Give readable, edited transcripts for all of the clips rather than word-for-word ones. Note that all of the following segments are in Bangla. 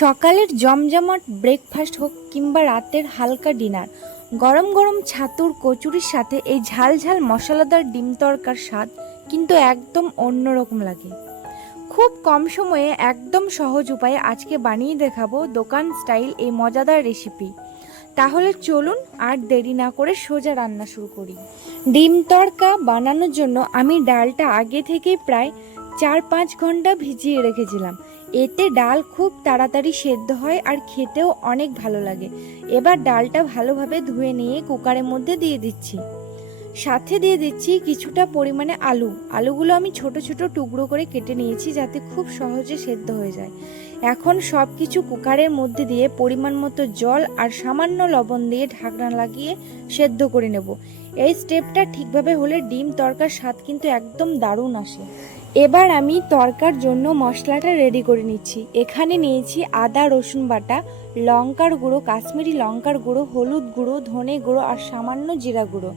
সকালের জমজমাট ব্রেকফাস্ট হোক কিংবা রাতের হালকা ডিনার, গরম গরম ছাতুর কচুরির সাথে এই ঝাল ঝাল মশলাদার ডিম তড়কার স্বাদ কিন্তু একদম অন্যরকম লাগে। খুব কম সময়ে একদম সহজ উপায়ে আজকে বানিয়ে দেখাবো দোকান স্টাইল এই মজাদার রেসিপি। তাহলে চলুন আর দেরি না করে সোজা রান্না শুরু করি। ডিম তড়কা বানানোর জন্য আমি ডালটা আগে থেকে প্রায় 4-5 ঘন্টা ভিজিয়ে রেখেছিলাম। এতে ডাল খুব তাড়াতাড়ি সেদ্ধ হয় আর খেতেও অনেক ভালো লাগে। এবার ডালটা ভালোভাবে ধুয়ে নিয়ে কুকারের মধ্যে দিয়ে দিচ্ছি। সাথে দিয়ে দিচ্ছি কিছুটা পরিমাণে আলুগুলো আমি ছোট ছোট টুকরো করে কেটে নিয়েছি যাতে খুব সহজে সেদ্ধ হয়ে যায়। এখন সব কিছু কুকারের মধ্যে দিয়ে পরিমাণ মতো জল আর সামান্য লবণ দিয়ে ঢাকনা লাগিয়ে সেদ্ধ করে নেব। এই স্টেপটা ঠিকভাবে হলে ডিম তড়কার স্বাদ কিন্তু একদম দারুণ আসে। এবার আমি তড়কার জন্য মশলাটা রেডি করে নিচ্ছি। এখানে নিয়েছি আদা রসুন বাটা, লঙ্কার গুঁড়ো, কাশ্মীরি লঙ্কার গুঁড়ো, হলুদ গুঁড়ো, ধনে গুঁড়ো আর সামান্য জিরা গুঁড়ো।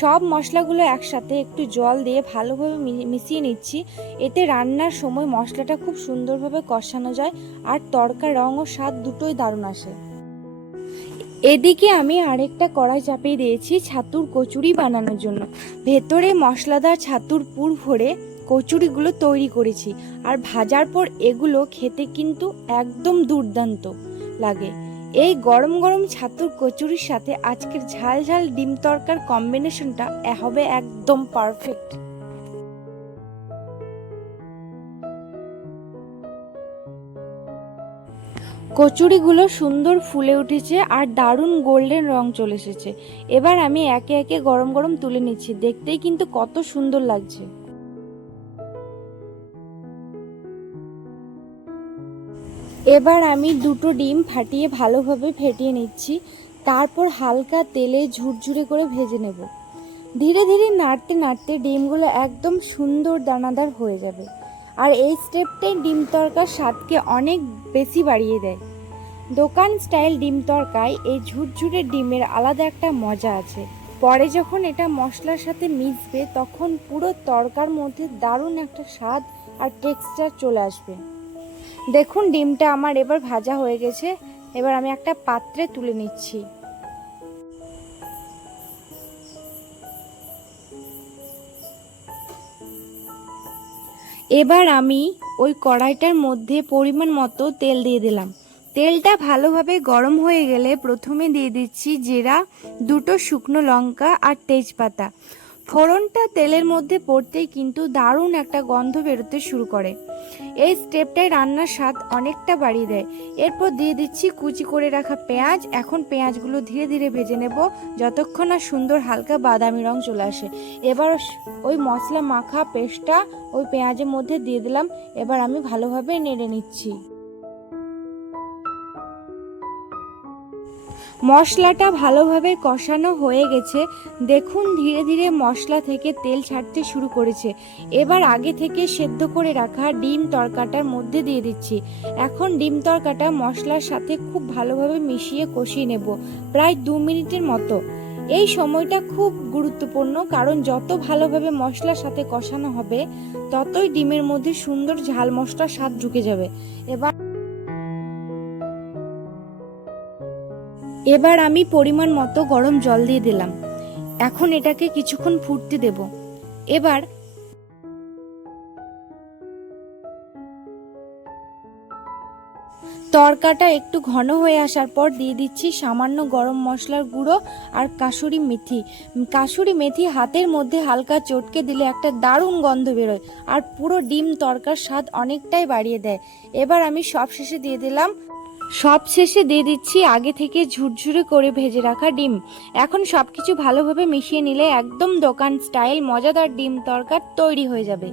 সব মশলাগুলো একসাথে একটু জল দিয়ে ভালোভাবে মিশিয়ে নিচ্ছি। এতে রান্নার সময় মশলাটা খুব সুন্দরভাবে কষানো যায় আর তড়কার রং ও স্বাদ দুটোই দারুণ আসে। এদিকে আমি আরেকটা কড়াই চাপিয়ে দিয়েছি ছাতুর কচুরি বানানোর জন্য। ভেতরে মশলাদার ছাতুর পুর ভরে কচুরিগুলো তৈরি করেছি আর ভাজার পর এগুলো খেতে কিন্তু একদম দুর্দান্ত লাগে। এই গরম গরম ছাতুর কচুরির সাথে আজকের ঝাল ঝাল ডিম তড়কার কম্বিনেশনটা হবে একদম পারফেক্ট। কচুরিগুলো সুন্দর ফুলে উঠেছে আর দারুণ গোল্ডেন রং চলে এসেছে। এবার আমি একে একে গরম গরম তুলে নিচ্ছি। দেখতেই কিন্তু কত সুন্দর লাগছে। এবার আমি দুটো ডিম ফাটিয়ে ভালোভাবে ফেটিয়ে নিচ্ছি। তারপর হালকা তেলে ঝুরঝুরে করে ভেজে নেব। ধীরে ধীরে নাড়তে নাড়তে ডিমগুলো একদম সুন্দর দানাদার হয়ে যাবে। আর এই স্টেপটাই ডিম তড়কার স্বাদকে অনেক বেশি বাড়িয়ে দেয়। দোকান স্টাইল ডিম তড়কায় এই ঝুরঝুরে ডিমের আলাদা একটা মজা আছে। পরে যখন এটা মশলার সাথে মিশবে তখন পুরো তড়কার মধ্যে দারুণ একটা স্বাদ আর টেক্সচার চলে আসবে। দেখুন ডিমটা আমার এবার ভাজা হয়ে গেছে। এবার আমি একটা পাত্রে তুলে নিচ্ছি। এবার আমি ওই কড়াইটার মধ্যে পরিমাণ মতো তেল দিয়ে দিলাম। তেলটা ভালোভাবে গরম হয়ে গেলে প্রথমে দিয়ে দিচ্ছি জিরা, দুটো শুকনো লঙ্কা আর তেজপাতা। ফোড়নটা তেলের মধ্যে পড়তেই কিন্তু দারুণ একটা গন্ধ বেরোতে শুরু করে। এই স্টেপটাই রান্নার স্বাদ অনেকটা বাড়িয়ে দেয়। এরপর দিয়ে দিচ্ছি কুচি করে রাখা পেঁয়াজ। এখন পেঁয়াজগুলো ধীরে ধীরে ভেজে নেব যতক্ষণ না সুন্দর হালকা বাদামি রং চলে আসে। এবার ওই মশলা মাখা পেস্টটা ওই পেঁয়াজের মধ্যে দিয়ে দিলাম। এবার আমি ভালোভাবে নেড়ে নিচ্ছি। মশলাটা ভালোভাবে কষানো হয়ে গেছে। দেখুন ধীরে ধীরে মশলা থেকে তেল ছাড়তে শুরু করেছে। এবার আগে থেকে সেদ্ধ করে রাখা ডিম তড়কাটার মধ্যে দিয়ে দিচ্ছি। এখন ডিম তড়কাটা মশলার সাথে খুব ভালোভাবে মিশিয়ে কষিয়ে নেব প্রায় 2 মিনিটের মতো। এই সময়টা খুব গুরুত্বপূর্ণ, কারণ যত ভালোভাবে মশলার সাথে কষানো হবে ততই ডিমের মধ্যে সুন্দর ঝাল মশলার স্বাদ ঢুকে যাবে। এবার আমি পরিমাণ মতো গরম জল দিয়ে দিলাম। এখন এটাকে কিছুক্ষণ ফুটতে দেব। এবার তড়কাটা একটু ঘন হয়ে আসার পর দিয়ে দিচ্ছি সামান্য গরম মশলার গুঁড়ো আর কাসুরি মেথি হাতের মধ্যে হালকা চটকে দিলে একটা দারুণ গন্ধ বেরোয় আর পুরো ডিম তড়কার স্বাদ অনেকটাই বাড়িয়ে দেয়। এবার আমি সবশেষে দিয়ে দিচ্ছি আগে থেকে ঝুরঝুরে করে ভেজে রাখা ডিম। এখন সবকিছু ভালোভাবে মিশিয়ে নিলে একদম দোকান স্টাইল মজাদার ডিম তড়কা তৈরি হয়ে যাবে।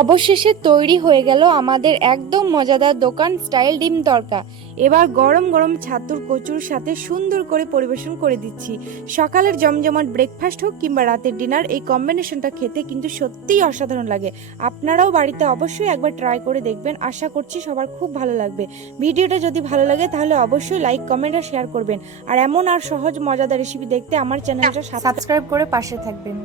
অবশেষে তৈরি হয়ে গেল আমাদের একদম মজাদার দোকান স্টাইল ডিম তড়কা। এবার গরম গরম ছাতুর কচুর সাথে সুন্দর করে পরিবেশন করে দিচ্ছি। সকালের জমজমাট ব্রেকফাস্ট হোক কিংবা রাতের ডিনার, এই কম্বিনেশনটা খেতে কিন্তু সত্যিই অসাধারণ লাগে। আপনারাও বাড়িতে অবশ্যই একবার ট্রাই করে দেখবেন। আশা করছি সবার খুব ভালো লাগবে। ভিডিওটা যদি ভালো লাগে তাহলে অবশ্যই লাইক, কমেন্ট আর শেয়ার করবেন। আর এমন আর সহজ মজাদার রেসিপি দেখতে আমার চ্যানেলটা সাবস্ক্রাইব করে পাশে থাকবেন।